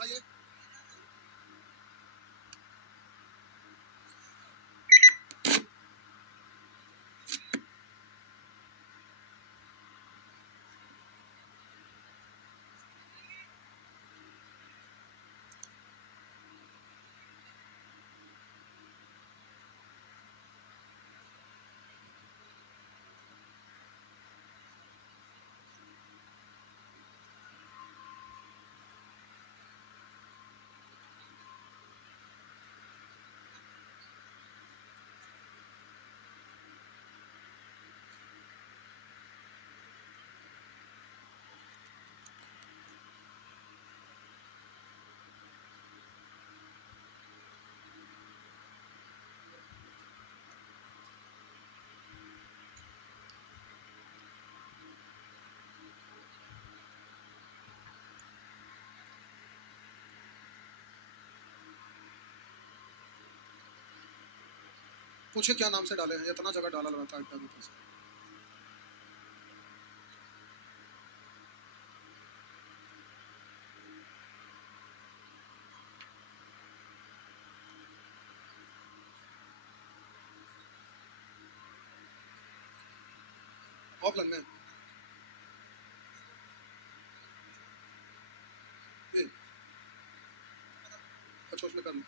उठाइए। पूछे क्या नाम से डाले हैं, इतना जगह डाला लगातार इतना ऊपर से। ऑफलाइन में ये अच्छा उसमें कर लो।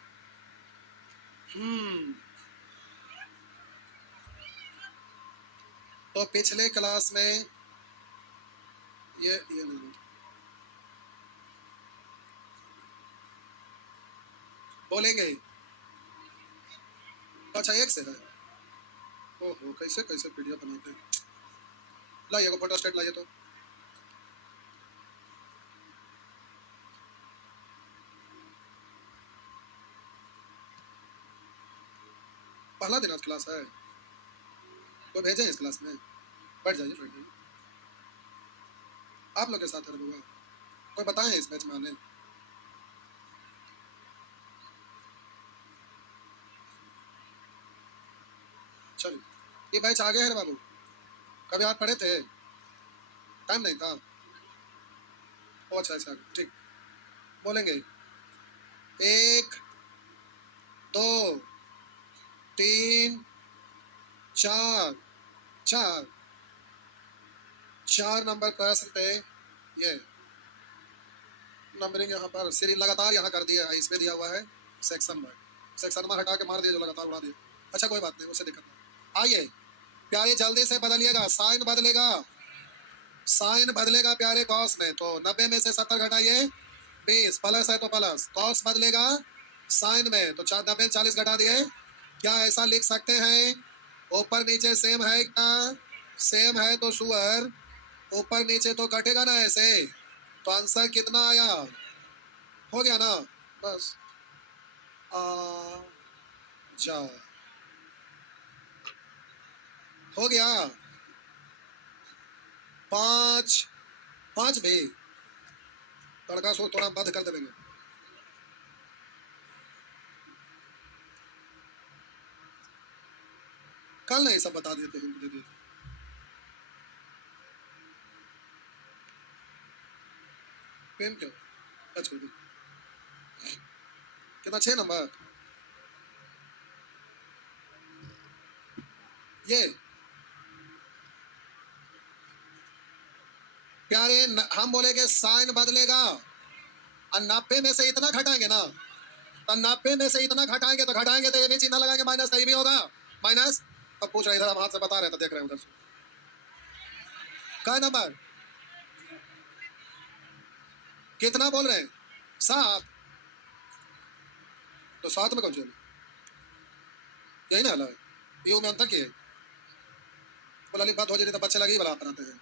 तो पिछले क्लास में ये नहीं बोलेंगे। अच्छा एक से है। ओहो कैसे कैसे पीडीएफ बनाते हैं। लाइए को फोटो स्टेट लाइए। तो पहला दिन आज क्लास है, कोई भेजे इस क्लास में? बैठ जाइए बैठ जाइए। आप लोग के साथ है रघुआ, कोई बताएं इस बैच में आने। चलिए ये बैच आ गया है बाबू, कभी आप पढ़े थे? टाइम नहीं था। ओ अच्छा अच्छा ठीक। बोलेंगे 1 2 3 4 4 4 नंबर प्रश्न पे ये नंबरिंग यहाँ पर सीरीज लगातार यहाँ कर दिया है, इसमें दिया हुआ है सेक्शन में। सेक्शन में हटा के मार दिया जो लगातार उड़ा दिया। अच्छा कोई बात नहीं, उससे दिक्कत नहीं। आइए प्यारे जल्दी से बदलिएगा, साइन बदलेगा, साइन बदलेगा प्यारे कॉस में। तो 90 में से 70 घटाइए 20, प्लस है तो प्लस, कॉस बदलेगा साइन में तो 90 40 घटा दिए। क्या ऐसा लिख सकते हैं ऊपर नीचे सेम है क्या? सेम है तो सुअर, ऊपर नीचे तो कटेगा ना ऐसे। तो आंसर कितना आया? हो गया ना? बस आ जा हो गया। 5 5 भी तड़का सो थोड़ा बंद कर देंगे। कल नहीं सब बता देते हैं, दे दिए। पेन क्यों? अच्छा कितना 6 नंबर ये प्यारे हम बोलेंगे साइन बदलेगा और 90 में से इतना घटाएंगे ना, तो 90 में से इतना घटाएंगे तो ये भी चिन्ह लगाएंगे माइनस का, ये भी होगा माइनस। अब पूछ रहे इधर हम हाथ से बता रहे थे, देख रहे हैं उधर से। क्या नंबर कितना बोल रहे हैं? 7। तो 7 में कौन सी यही ना हला है, यू में अंतर किए बोला बात हो जाती तो बच्चे लगी बड़ा बनाते हैं।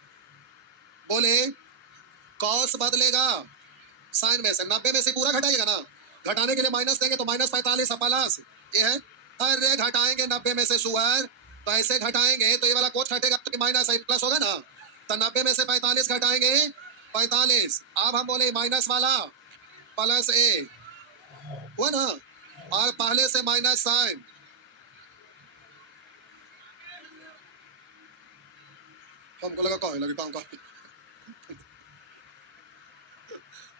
बोले कॉस बदलेगा साइन में से, 90 में से पूरा घटाइएगा ना, घटाने के लिए माइनस देंगे तो माइनस 45 प्लस ये है। अरे घटाएंगे 90 में से सुअर, तो ऐसे घटाएंगे तो ये वाला कोच घटेगा तो माइनस प्लस होगा ना। तो 90 में से 45 घटाएंगे 45। अब हम बोले माइनस वाला प्लस ए हुआ ना, और पहले से माइनस साइन। हमको लगा कहा लगे काम का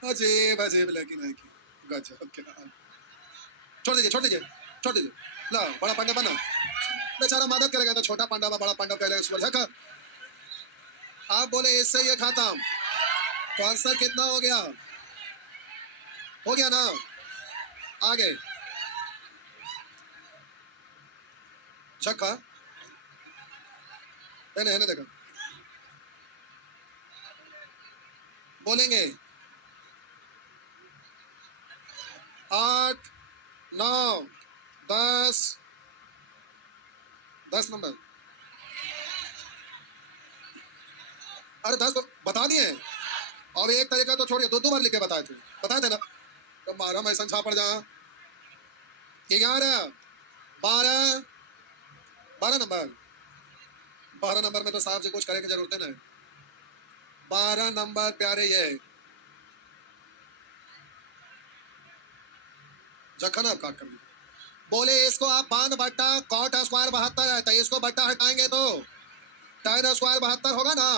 अजीब अजीब लेकिन है कि गजब क्या। छोड़ दीजिए छोड़ दीजिए छोड़ दीजिए। ला बड़ा पांडा बना, बेचारा मदद करेगा तो छोटा पांडा बड़ा पांडा पहले सुबह झका। आप बोले इससे ये खत्म, तो आंसर कितना हो गया? हो गया ना? आगे झक्का है ना देखा। बोलेंगे 8 9 10 10 नंबर। अरे 10 तो बता दिए, और एक तरीका तो छोड़िए, दो बार लिख के बताए थे, बताए थे ना। तो मारा मैं संछा पड़ जा। 11 12 12 नंबर। 12 नंबर में तो साहब जी कुछ करे की जरूरत है ना। 12 नंबर प्यारे ये जखन आप काट कर लीजिए। बोले इसको आप बान बट्टा कॉट स्क्वायर 72 है, तो इसको बट्टा हटाएंगे तो tan स्क्वायर 72 होगा ना।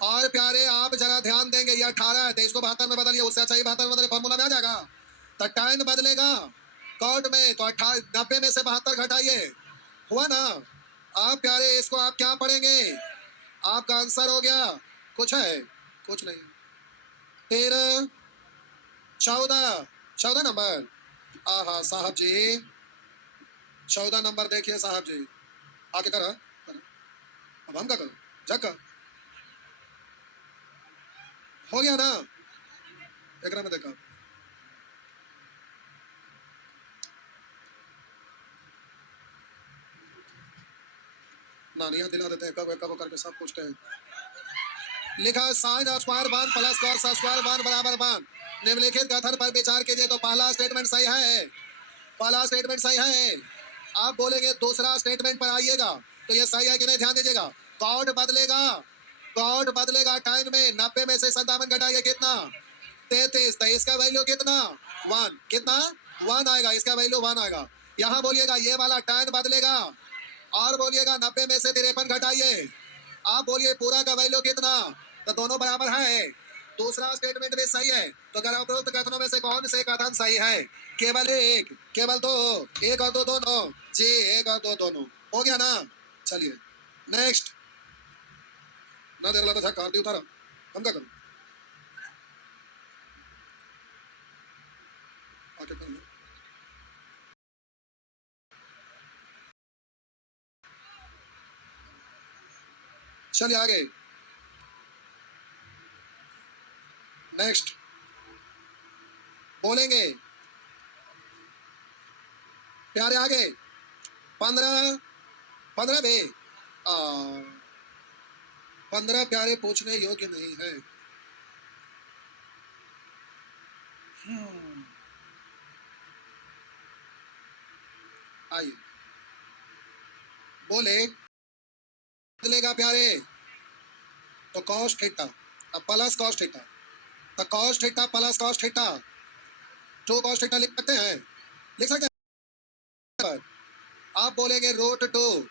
और प्यारे आप जरा ध्यान देंगे, ये 18 है तो इसको 72 में बदलिए, उससे अच्छा ही 72 में बदलिए, फॉर्मूला में आ जाएगा। तो tan बदलेगा कॉट में, तो 90 में से 72 घटाइए, हुआ ना। आप प्यारे इसको आप क्या पढ़ेंगे? आपका आंसर हो गया, कुछ है कुछ नहीं, 13 14 14 नंबर। आहा साहब जी 14 नंबर देखिए साहब जी, आके करा करा। अब हम क्या करो? झक्का हो गया ना। एक में देखा नानियां दिला देते हैं, कब कब करके सब पूछते हैं। लिखा sine square one plus cos square one बराबर वन। निम्नलिखित कथन पर विचार कीजिए, तो पहला स्टेटमेंट सही है, पहला स्टेटमेंट सही है। आप बोलेंगे दूसरा स्टेटमेंट पर आइएगा, तो ये सही है कि नहीं ध्यान दीजिएगा। कॉड बदलेगा, कॉड बदलेगा टाइम में, 90 में से 57 घटाइए कितना? 33, तो इसका वैल्यू कितना? 1, कितना? 1 आएगा, इसका वैल्यू 1 आएगा। यहाँ बोलिएगा ये वाला टाइम बदलेगा, और बोलिएगा 90 में से 53 घटाइए। आप बोलिए पूरा का वैल्यू कितना? तो दोनों बराबर है, दूसरा स्टेटमेंट भी सही है। तो अगर उपरोक्त कथनों में से कौन से कथन सही है? केवल एक, केवल दो, एक और दो दोनों जी, एक और दो दोनों, हो गया ना। चलिए नेक्स्ट, ना देर लगा था कार्ती उतारा, हम क्या करूं? आके कर लो। चलिए आगे नेक्स्ट बोलेंगे प्यारे आगे 15 15 बे 15 प्यारे पूछने योग्य नहीं है। आइए बोले बदलेगा प्यारे, तो कॉस थीटा अब प्लस कॉस थीटा, तो cos theta plus cos theta, two cos theta लिख सकते हैं, लिख सकते हैं। आप बोलेंगे रूट 2,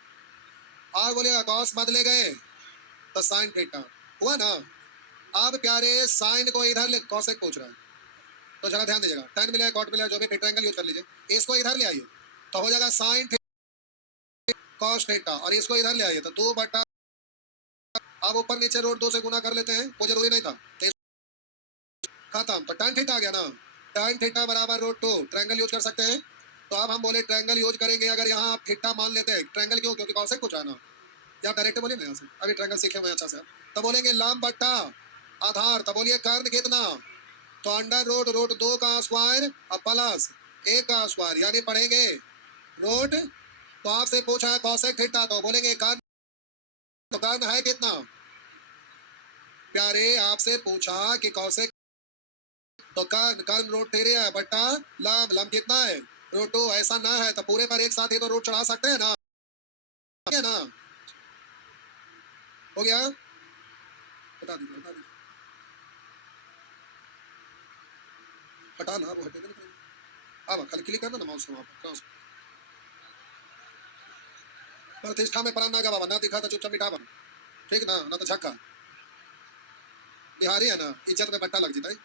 और बोलेगा कॉस बदले गए तो साइन थीटा, हुआ ना। अब प्यारे साइन को इधर ले, कॉसेक पूछ रहा है, तो जरा ध्यान दीजिएगा, tan मिला कॉट मिला जो भी ट्रायंगल यूज कर लीजिए, इसको इधर ले आइए तो हो जाएगा साइन कॉस थीटा, और इसको इधर ले आइए तो 2 बटा, अब ऊपर नीचे रूट 2 से गुना कर लेते हैं, वो जरूरी नहीं था, तो खत्म, तो tan थीटा आ गया ना। tan थीटा बराबर रूट 2, ट्रायंगल यूज कर सकते हैं। तो अब हम बोले ट्रायंगल यूज करेंगे, अगर यहाँ आप थीटा मान लेते हैं, ट्रायंगल क्यों? क्योंकि कॉसेक पूछ रहा है ना, या डायरेक्ट बोलिए ना यहाँ से, अभी ट्रायंगल सीखे हुए अच्छा से। तो बोलेंगे लंब बट्टा आधार, तो बोलिए कर्ण कितना? तो अंडर रूट रूट 2 का स्क्वायर और प्लस 1 का स्क्वायर, यानी पढ़ेंगे रूट। तो आपसे पूछा है कॉसेक थीटा, तो बोलेंगे कर्ण, तो कर्ण है कितना? प्यारे आपसे पूछा कि कॉसेक, तो कर्ण कर्ण रूट 3 है बट्टा लंब, लंब कितना है? रूट 2, ऐसा ना है तो पूरे पर एक साथ ही तो रूट चढ़ा सकते हैं ना, है ना। हो गया, बता दीजिए बता दीजिए, हटाना वो हटेगा नहीं। अब खाली क्लिक करना ना माउस को, वहाँ पर क्रॉस प्रतिष्ठा में प्राण ना गवा, ना दिखा तो चुपचाप मिटा बना, ठीक ना, ना तो झक्का। बिहारी है ना, इज्जत में बट्टा लग जाता है।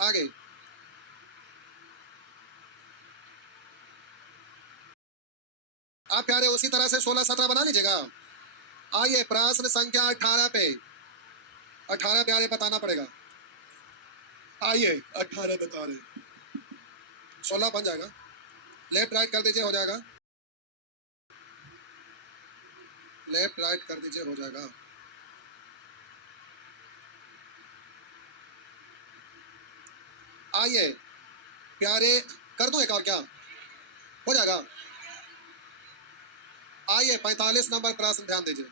आगे आप प्यारे उसी तरह से 16-17 बना लीजिएगा। आइए प्रश्न संख्या 18 पे 18 प्यारे बताना पड़ेगा। आइए 18 बता रहे, 16 बन जाएगा, लेफ्ट राइट कर दीजिए हो जाएगा, लेफ्ट राइट कर दीजिए हो जाएगा। आइए प्यारे कर दूं एक और क्या हो जाएगा। आइए 45 नंबर प्रश्न ध्यान दीजिए,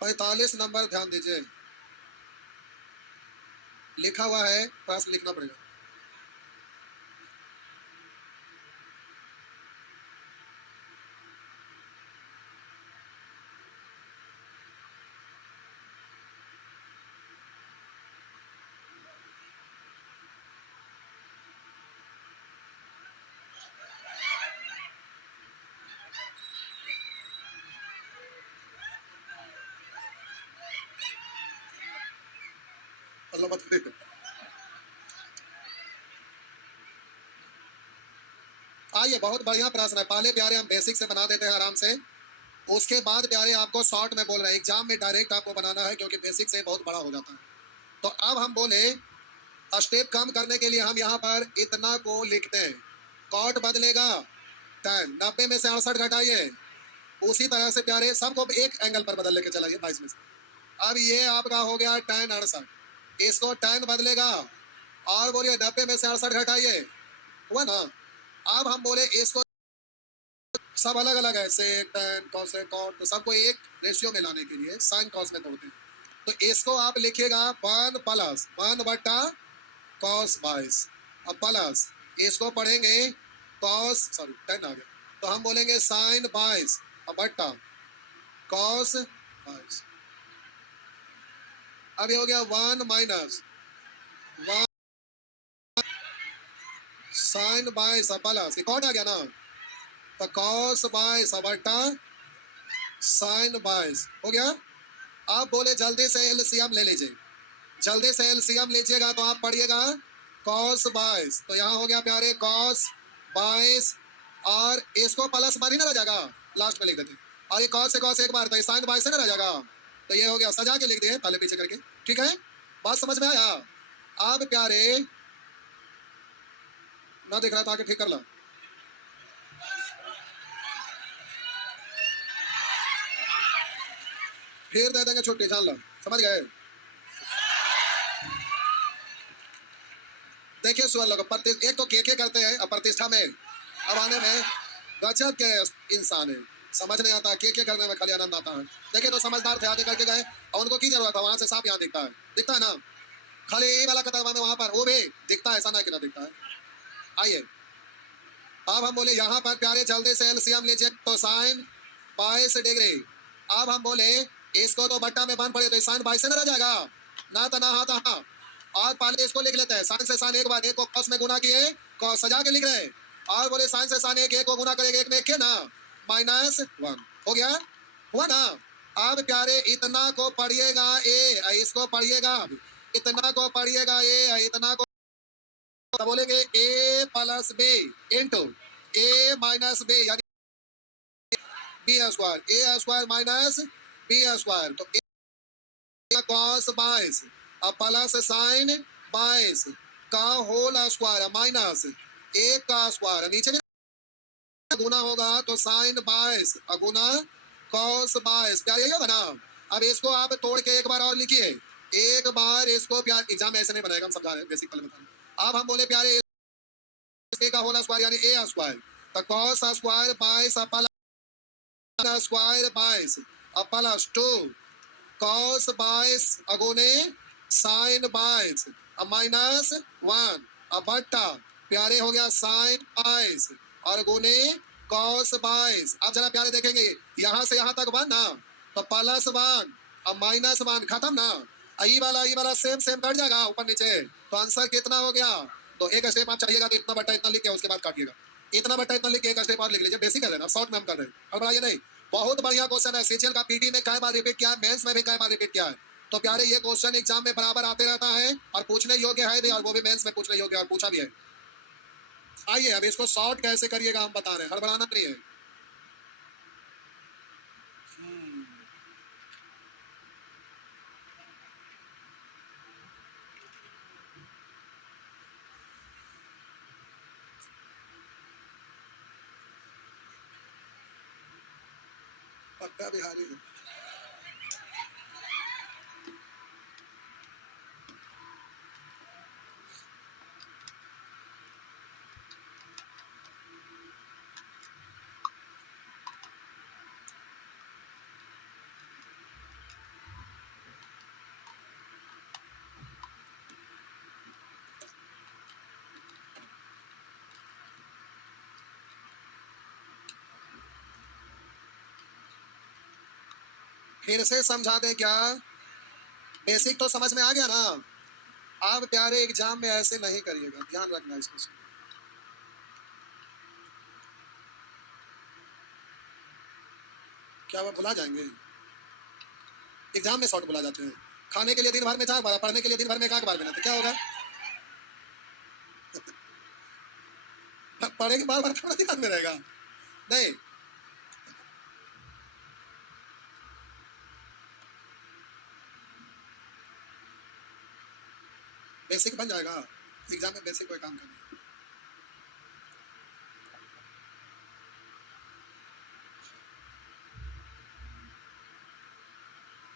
45 नंबर ध्यान दीजिए, लिखा हुआ है, प्रश्न लिखना पड़ेगा। अल्लाह मत करे। आइए बहुत बढ़िया प्रश्न है। पहले प्यारे हम बेसिक से बना देते हैं आराम से, उसके बाद प्यारे आपको शॉर्ट में बोल रहे हैं, एग्जाम में डायरेक्ट आपको बनाना है क्योंकि बेसिक से बहुत बड़ा हो जाता है। तो अब हम बोले स्टेप कम करने के लिए हम यहाँ पर इतना को लिखते हैं, कॉट बदलेगा 10, 90 में से 68 घटाइए, उसी तरह से प्यारे सबको एक एंगल पर बदल लेके चलाइए 22 में से। अब ये आपका हो गया 10 68, इसको 10 बदलेगा और बोलिए 90 में से 68 घटाइए, हुआ ना। अब हम बोले इसको सब अलग अलग है, सेक टेन कॉसेक कॉट, तो सबको एक रेशियो में लाने के लिए साइन कॉस में तोड़ते हैं। तो इसको आप लिखिएगा 1 प्लस 1 बट्टा कॉस 22, अब प्लस इसको पढ़ेंगे कॉस, सॉरी 10 आ गया, तो हम बोलेंगे साइन 22 अब बट्टा कॉस 22। अब ये हो गया 1 माइनस 1 साइन 22 अब प्लस कॉट आ गया ना, तो कॉस 22 अब बट्टा साइन 22 हो गया। आप बोले जल्दी से एलसीएम ले लीजिए, जल्दी से एलसीएम लीजिएगा तो आप पढ़िएगा कॉस 22, तो यहाँ हो गया प्यारे कॉस 22 और इसको प्लस मान ही ना रह जाएगा, लास्ट में लिख देते, और ये कॉस से कॉस एक बार था, साइन 22 से ना रह जाएगा, तो ये हो गया, सजा के लिख दिए पहले पीछे करके, ठीक है, बात समझ में आया। अब प्यारे ना दिख रहा था कि ठीक कर ला, फिर दे देंगे छुट्टी, जान लो, समझ गए। देखिए सुअर लोग एक तो के करते हैं और प्रतिष्ठा में अब आने में गजब के इंसान है, समझ नहीं आता, के करने में खाली आनंद आता है। देखिए तो समझदार थे, आगे करके गए और उनको की जरूरत है, वहां से सांप यहाँ दिखता है ना, खाली ये वाला कतार में वहां पर वो भी दिखता है, ऐसा ना कि ना दिखता है। आइए अब हम बोले यहाँ पर प्यारे जल्दी से एलसीएम लीजिए, तो साइन 22 डिग्री, अब हम बोले इसको तो बट्टा में बंद पड़े तो साइन 22 से ना रह जाएगा, ना तो ना हाथा हाँ, और पहले इसको लिख लेते हैं, साइन से साइन एक बार, एक को कॉस में गुना किए कॉस सजा के लिख रहे, और बोले साइन से साइन एक को गुना करेंगे, एक में एक के ना -1 हो गया, हुआ ना। अब प्यारे इतना को पढ़िएगा ए, इसको पढ़िएगा, इतना को पढ़िएगा ए, इतना को तो बोलेंगे ए प्लस बी इंटू ए माइनस बी, यानी बी स्क्वायर, ए स्क्वायर माइनस बी स्क्वायर, तो कॉस 22 अब प्लस साइन 22 का होल स्क्वायर माइनस एक का स्क्वायर, नीचे भी गुना होगा तो साइन 22 गुना कॉस 22, क्या यही होगा ना। अब इसको आप तोड़ के एक बार और लिखिए, एक बार इसको प्यार, एग्जाम ऐसे नहीं बनाएगा, हम समझा रहे हैं बेसिक पहले बता रहे हैं। अब हम बोले प्यारे ए का होल स्क्वायर यानी ए स्क्वायर, तो कॉस स्क्वायर 22 प्लस स्क्वायर 22 अब प्लस 2 कॉस 22 अगुने साइन 22 अब -1 अब बट्टा प्यारे हो गया साइन 22 और गुने कॉस 22। अब जरा प्यारे देखेंगे यहाँ से यहाँ तक 1 ना, तो +1 अब -1 खत्म ना, ई वाला सेम सेम कट जाएगा ऊपर नीचे, तो आंसर कितना हो गया। तो एक स्टेप आप चाहिएगा तो इतना बट्टा इतना लिख के उसके बाद काटिएगा, इतना बट्टा इतना लिख के एक स्टेप और लिख लीजिए, बेसिक है ना, शॉर्ट में हम कर रहे हैं, और बढ़ाइए नहीं। बहुत बढ़िया क्वेश्चन है, सीजीएल का पीटी में कई बार रिपीट किया है, मेंस में भी कई बार रिपीट किया है, तो प्यारे ये क्वेश्चन एग्जाम में बराबर आते रहता है और पूछने योग्य है भी, और वो भी मेंस में पूछने योग्य और पूछा भी है। आइए अब इसको सॉर्ट कैसे करिएगा हम बता रहे हैं, हड़बड़ाना नहीं है। पक्का बिहारी है। फिर से समझा दे क्या? बेसिक तो समझ में आ गया ना? आप प्यारे एग्जाम में ऐसे नहीं करिएगा, ध्यान रखना इसको। क्या वो भुला जाएंगे? एग्जाम में शॉर्ट भुला जाते हैं। खाने के लिए दिन भर में 4 बार, पढ़ने के लिए दिन भर में 1 बार मिलते, क्या होगा? पढ़ेंगे बार बार, थोड़ा ध्यान में रहेगा नहीं। बेसिक बन जाएगा एग्जाम में, बेसिक कोई काम करना।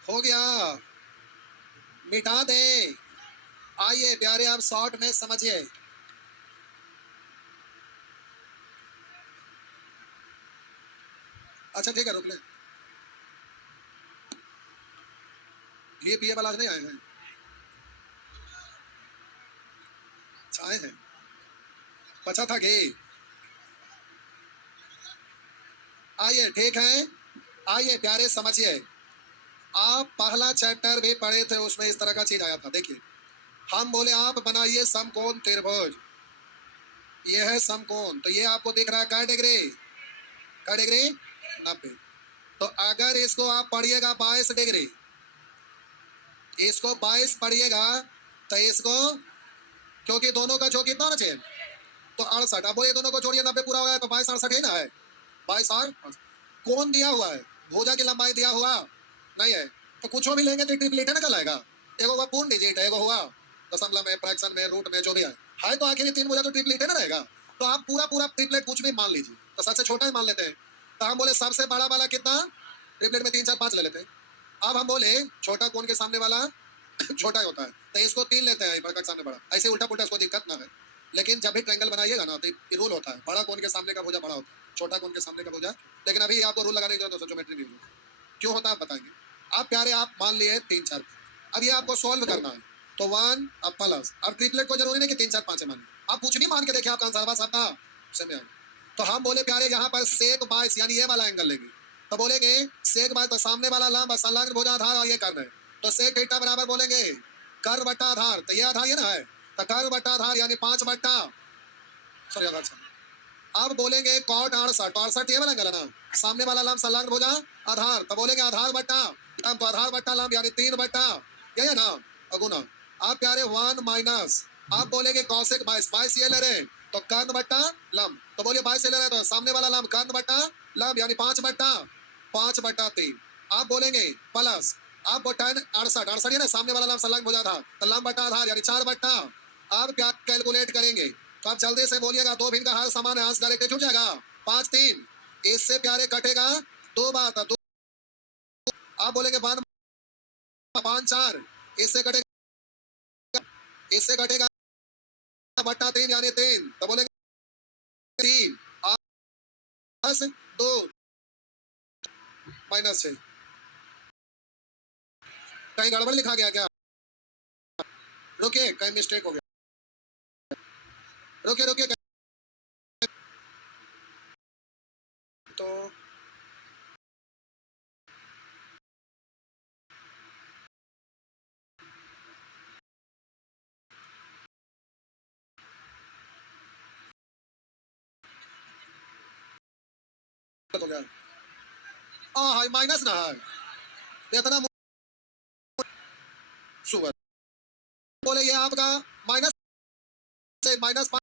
हो गया, मिटा दे। आइए प्यारे आप शॉर्ट में समझिए। अच्छा ठीक है, रुक ले। घी पिए वाला आज नहीं आए हैं, चाय है, बचा था घी। आइए ठीक है, आइए प्यारे समझिए। आप पहला चैप्टर भी पढ़े थे, उसमें इस तरह का चीज आया था। देखिए हम बोले आप बनाइए समकोण त्रिभुज, ये है समकोण, तो ये आपको दिख रहा है क्या डिग्री? क्या डिग्री? 90। तो अगर इसको आप पढ़िएगा 22 डिग्री, इसको 22 पढ़िएगा, तो इसको, क्योंकि दोनों का जो कितना होना चाहिए, तो 68। अब वो ये दोनों को जोड़िए, 90 पूरा हो गया, तो 22 68 ही ना है। 22 और कौन दिया हुआ है? भुजा की लंबाई दिया हुआ नहीं है, तो कुछ भी लेंगे तो ट्रिपलेट निकल आएगा। एगो हुआ पूर्ण डिजिट है, एगो हुआ दशमलव में, फ्रैक्शन में, रूट में, जो भी है तो आखिर 3 भुजा तो ट्रिपलेट ना रहेगा। तो आप पूरा पूरा ट्रिपलेट कुछ भी मान लीजिए, तो सबसे छोटा ही मान लेते हैं। तो हम बोले सबसे बड़ा वाला कितना, ट्रिपलेट में 3 4 5 ले लेते हैं। अब हम बोले छोटा कोण के सामने वाला छोटा ही होता है, तो इसको 3 लेते हैं, बड़ा के सामने बड़ा, ऐसे उल्टा पुल्टा, इसको दिक्कत ना है। लेकिन जब भी ट्रायंगल बनाइएगा ना, तो ये रूल होता है, बड़ा कोण के सामने का भुजा बड़ा होता है, छोटा कोण के सामने का भुजा। लेकिन अभी आपको रूल लगाने की जरूरत है, ज्योमेट्री में क्यों होता है बताएंगे। आप प्यारे आप मान लिए 3 4, अब ये आपको सॉल्व करना है। तो 1 अब प्लस, अब ट्रिपलेट को जरूरी नहीं कि 3 4 5 माने, आप कुछ नहीं मान के देखिए, आपका आंसर बस आपका समझ में आएगा। तो हम बोले प्यारे यहाँ पर सेक 22 यानी ये वाला एंगल लेंगे, तो बोलेंगे सेक 22, तो सामने वाला लंब संलग्न भुजाधार और ये कर्ण है, तो सेक थीटा बराबर बोलेंगे कर्व बटा आधार, तो ये आधार ये ना है, तो कर्व बटा आधार यानी 5 बट्टा, सॉरी आधार। अब बोलेंगे कॉट 68, 68 ये वाला एंगल है ना, सामने वाला लंब संलग्न भुजा आधार, तो बोलेंगे आधार बट्टा लंब, तो आधार बट्टा लंब यानी 3 बट्टा, यही है ना, अगुना। आप प्यारे 1 माइनस, आप बोलेंगे कौशिक 22, 22 ये ले रहे, तो कर्ण बट्टा लंब, तो बोलिए 22 ले रहे, तो सामने वाला लंब कर्ण बट्टा लंब यानी 5 बट्टा 5/3। आप बोलेंगे प्लस, आप 10 68, 68 है ना, सामने वाला लंब संलग्न भुजा था, तो लंब बट्टा आधार यानी 4 बट्टा। आप क्या कैलकुलेट करेंगे, तो आप जल्दी से बोलिएगा, 2 भिन्न का हर समान है, आंसर डायरेक्ट छूट जाएगा, 5 3, इससे प्यारे कटेगा 2 बार, तो 2 आप बोलेंगे 1 5 4, इससे कटेगा, इससे कटेगा बट्टा 3 यानी 3, तो बोलेंगे 3 प्लस 2 माइनस 6। कहीं गड़बड़ लिखा गया क्या? रुकिए, कहीं मिस्टेक हो गया, रुकिए रुकिए, तो हो गया, हाँ माइनस ना है इतना, सुपर। बोले ये आपका माइनस से माइनस 5,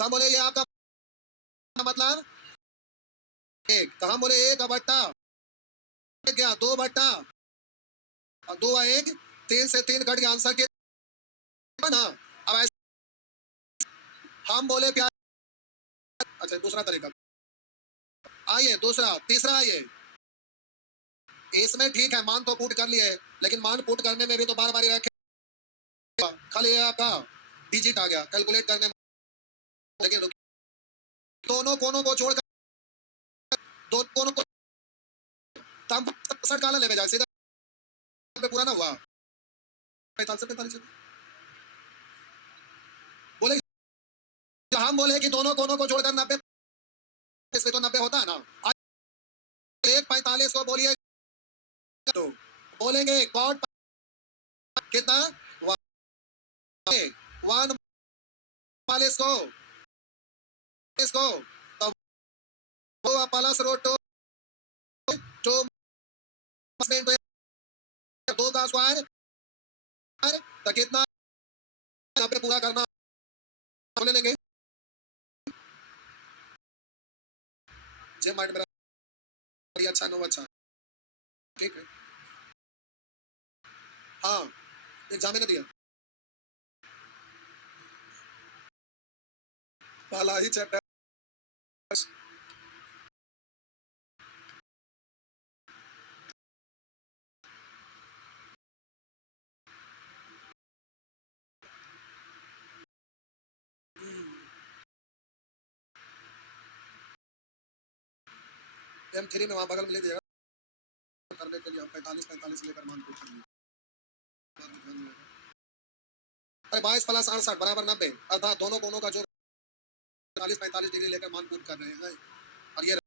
हम बोले ये आपका मतलब 1, तो हम बोले 1 बट्टा क्या 2 बट्टा और 2 1, 3 से 3 कट गया, आंसर कितना ना। अब ऐसे हम बोले प्यार। अच्छा दूसरा तरीका, आइए दूसरा तीसरा आइए। इसमें ठीक है मान तो पुट कर लिए, लेकिन मान पुट करने में भी तो बार बार रखे, खाली ये आपका डिजिट आ गया कैलकुलेट करने में। लेकिन दोनों कोनों को जोड़कर, दोनों कोनों को तब 67 काला लेके जाए सीधा पे पूरा ना हुआ 45 से 45। बोले हम बोले कि दोनों कोनों को जोड़कर 90, इसमें तो 90 होता है ना। 1 45 को बोलिए तो बोलेंगे कॉट कितना 1 45 को इसको, तो वो प्लस रूट 2 2 का स्क्वायर तो कितना 90 पूरा करना ले लेंगे। जे माइंड मेरा बढ़िया अच्छा नो अच्छा ठीक है। हाँ एग्जाम में दिया पहला ही चैप्टर। M3 में वहां बगल में ले दिया करने के लिए 45 45 लेकर मान पुट कर लिया। अरे 22 प्लस 68 बराबर 90, अर्थात दोनों कोनों का जो 40 45 डिग्री लेकर मान पुट कर रहे हैं। और ये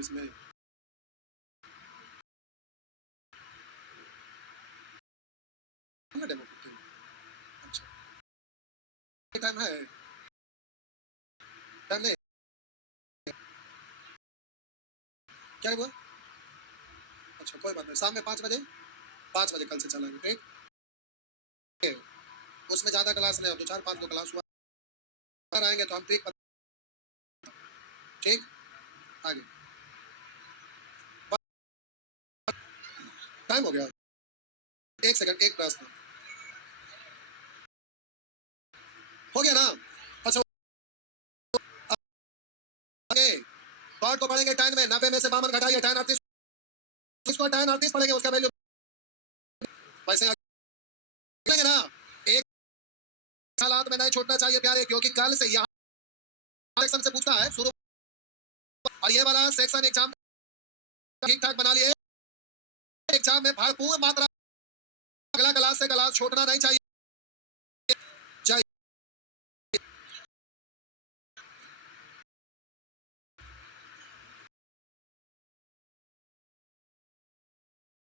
इसमें डेमो करते हैं। अच्छा टाइम है, टाइम नहीं क्या हुआ। अच्छा कोई बात नहीं, शाम में 5 बजे, 5 बजे कल से चलेंगे ठीक है। उसमें ज्यादा क्लास नहीं, तो 4 5 को क्लास हुआ आएंगे तो हम ठीक ठीक आगे। टाइम हो गया, 1 सेकंड, एक प्रश्न हो गया ना। अच्छा आगे कॉर्ड को पढ़ेंगे tan में, 90 में से 52 घटाइए tan 38, इसको tan 38 पढ़ेंगे, उसका वैल्यू वैसे लेंगे ना। एक हालात में नहीं छूटना चाहिए प्यारे, क्योंकि कल से यहाँ सेक्शन से पूछता है शुरू, और ये वाला सेक्शन एग्जाम ठीक ठाक बना लिए, एग्जाम में भरपूर मात्रा, अगला क्लास से क्लास छूटना नहीं चाहिए।